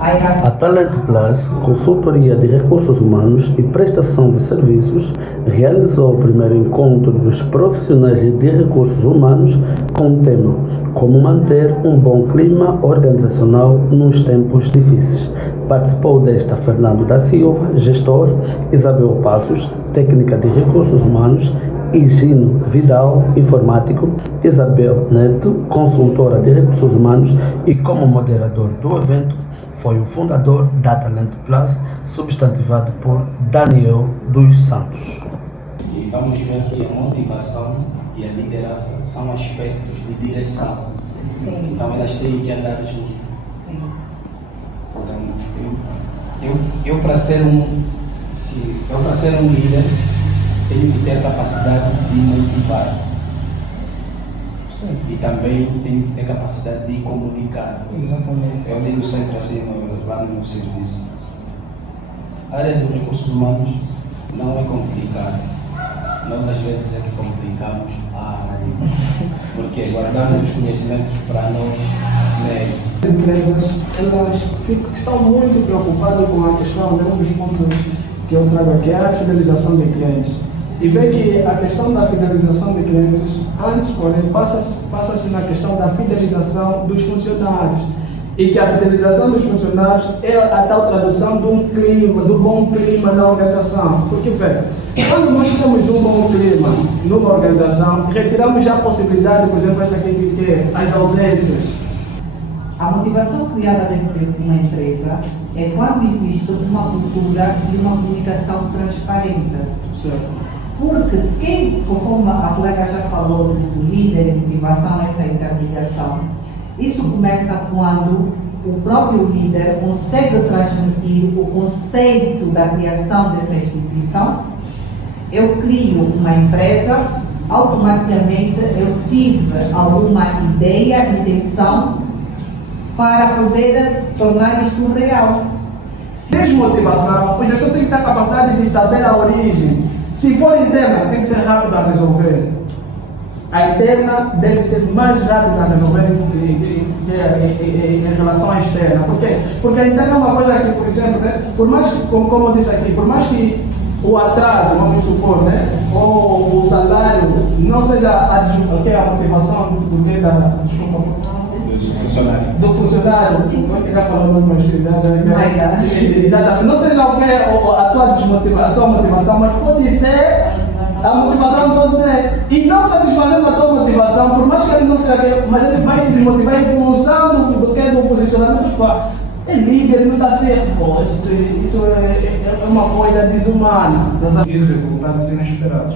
A Talent Plus, consultoria de recursos humanos e prestação de serviços, realizou o primeiro encontro dos profissionais de recursos humanos com o tema Como manter um bom clima organizacional nos tempos difíceis. Participou desta Fernando da Silva, gestor, Isabel Passos, técnica de recursos humanos, e Gino Vidal, informático, Isabel Neto, consultora de recursos humanos, e como moderador do evento foi o fundador da Talent Plus, substantivado por Daniel dos Santos. E vamos ver que a motivação e a liderança são aspectos de direção. Sim. Então elas têm que andar juntas. Sim. Então, eu para ser um líder, tenho que ter capacidade de motivar. Sim. E também tenho que ter capacidade de comunicar. Exatamente. Eu digo sempre assim lá no serviço. A área dos recursos humanos não é complicada. Nós às vezes é que complicamos a área. Porque guardamos os conhecimentos para nós mesmos. As empresas elas estão muito preocupadas com a questão, um dos pontos que eu trago aqui é a fidelização de clientes. E vê que a questão da fidelização de clientes, antes, porém, passa-se na questão da fidelização dos funcionários. E que a fidelização dos funcionários é a tal tradução de um clima, do bom clima na organização. Porque, velho, quando nós temos um bom clima numa organização, retiramos já a possibilidade, por exemplo, esta aqui que é as ausências. A motivação criada dentro de uma empresa é quando existe uma cultura e uma comunicação transparente. Certo. Porque quem, conforme a colega já falou, do líder, motivação, essa interligação, isso começa quando o próprio líder consegue transmitir o conceito da criação dessa instituição. Eu crio uma empresa, automaticamente eu tive alguma ideia, intenção, para poder tornar isto real. Desmotivação, o gestor tem que ter a capacidade de saber a origem. Se for interna, tem que ser rápido a resolver. A interna deve ser mais rápida a resolver em relação à externa. Por quê? Porque a interna é uma coisa que, por exemplo, né, por mais que, como eu disse aqui, por mais que o atraso, vamos supor, né, ou o salário não seja a motivação do que da do funcionário, vou ficar falando de exatamente, não seja o que a tua motivação, mas pode ser a motivação que você tem. E não satisfazendo a tua motivação, por mais que ele não seja, mas ele vai se desmotivar em função do que é do posicionamento. É líder, não está certo. Isso é uma coisa desumana. Conseguir resultados inesperados.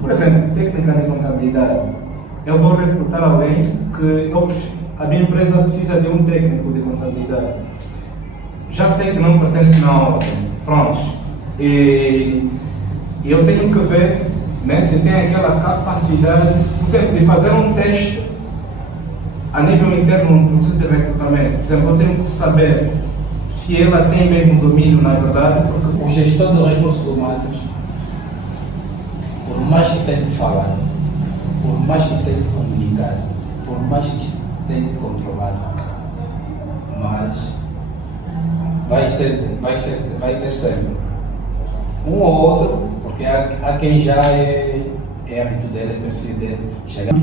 Por exemplo, técnica de contabilidade. Eu vou recrutar alguém que a minha empresa precisa de um técnico de contabilidade. Já sei que não pertence na ordem. Pronto. E eu tenho que ver, né, se tem aquela capacidade, por exemplo, de fazer um teste a nível interno no processo de recrutamento. Por exemplo, eu tenho que saber se ela tem mesmo domínio, na verdade, porque o gestor de recursos humanos, por mais que tente falar, por mais que tente comunicar, por mais que tente controlar, mas vai ter sempre um ou outro, porque há quem já é hábito dele, é perfil dele, chegar.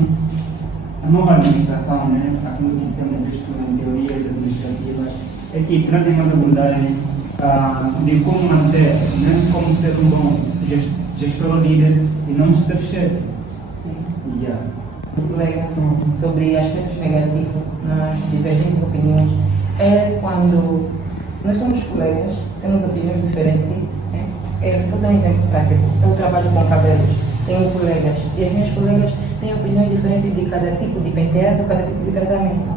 A nova administração, né, aquilo que temos visto em teorias administrativas, é que trazem mais abordagem de como manter, né, como ser um bom gestor ou líder e não ser chefe. Sim. Yeah. Colega, sobre aspectos negativos nas divergentes opiniões, é quando nós somos colegas, temos opiniões diferentes. Né? Vou dar um exemplo prático. Eu trabalho com cabelos, tenho colegas, e as minhas colegas têm opiniões diferentes de cada tipo de penteado, cada tipo de tratamento.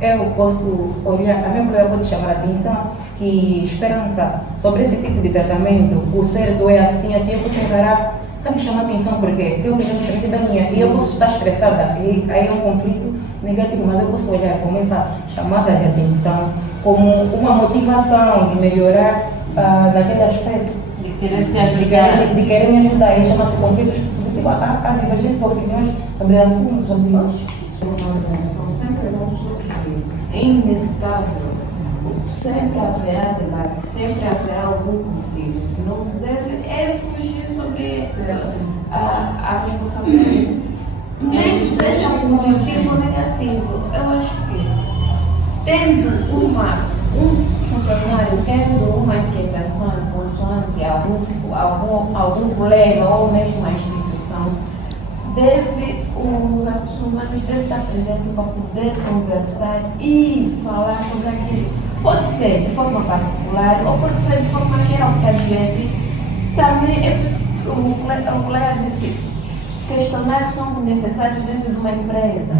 Eu posso olhar, a minha colega pode chamar a atenção que Esperança, sobre esse tipo de tratamento, o certo é assim, assim, eu posso encarar. Está me chamando a atenção porque tem opinião diferente da minha e eu posso estar estressada e aí é um conflito negativo, mas eu posso olhar como essa chamada de atenção, como uma motivação de melhorar naquele aspecto. De querer te ajudar. De querer me ajudar. E chama-se conflitos positivos. Há divergentes opiniões sobre assuntos, Uma organização sempre vão surgir. É inevitável. sempre haverá debate, sempre haverá algum conflito. Não se deve fugir sobre a responsabilidade. Nem que seja positivo ou negativo. Eu acho que, tendo um funcionário tendo uma inquietação consoante algum colega ou mesmo a instituição, os recursos humanos devem estar presentes para poder conversar e falar sobre aquilo. Pode ser de forma particular ou pode ser de forma geral, porque às vezes também o colega disse, questionários são necessários dentro de uma empresa.